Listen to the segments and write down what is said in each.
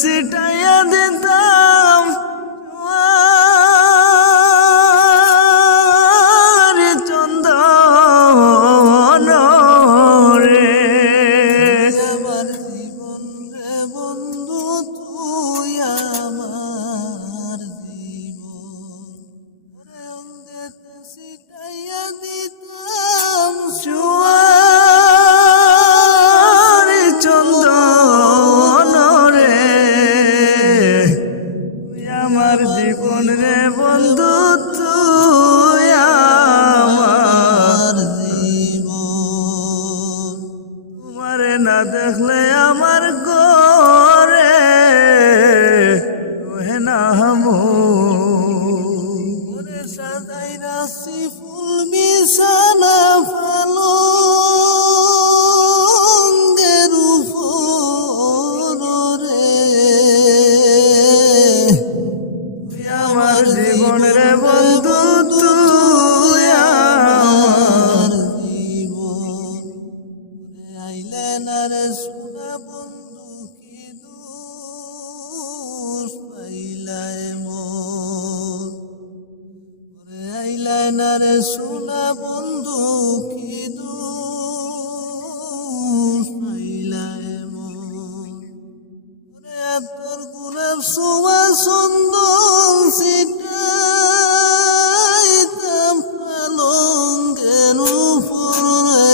সিটাইয়া দিতাম চন্দন রে। আমার জীবন রে বন্ধু তুই আমার জীবন, ওরে অন্ধেতে সিটাইয়া দিতাম জুয়ার চন্দন রে। তুই আমার জীবন রে বন্ধু তুই আমার জীবন। তোমারে না দেখলে আমার ঘরে রহে না ওরে সাজাই রাশি ফুল মিশানা পালঙ্গের উপর রে। তুই আমার জীবন রে বন্ধু তুই আমার জীবন, ওরে আইলে না রে সোনা বন্ধু কি দোষ পাইলাই মন, ওরে আইলে না রে সোনা বন্ধু কি দোষ পাইলাই মন, ওরে তোর গুণের সোয়া সুন্দর সিটাইতাম পালঙ্গের উপরে।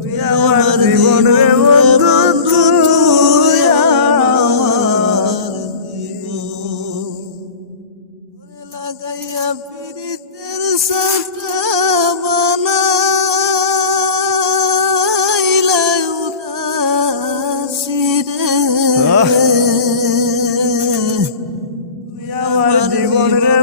তুই আমার জীবন রে বন্ধু তুই আমার জীবন, ওরে লাগাইয়া পীড়িতের সাটা বানাইলাই উদাসী রে। তুই আমার জীবন রে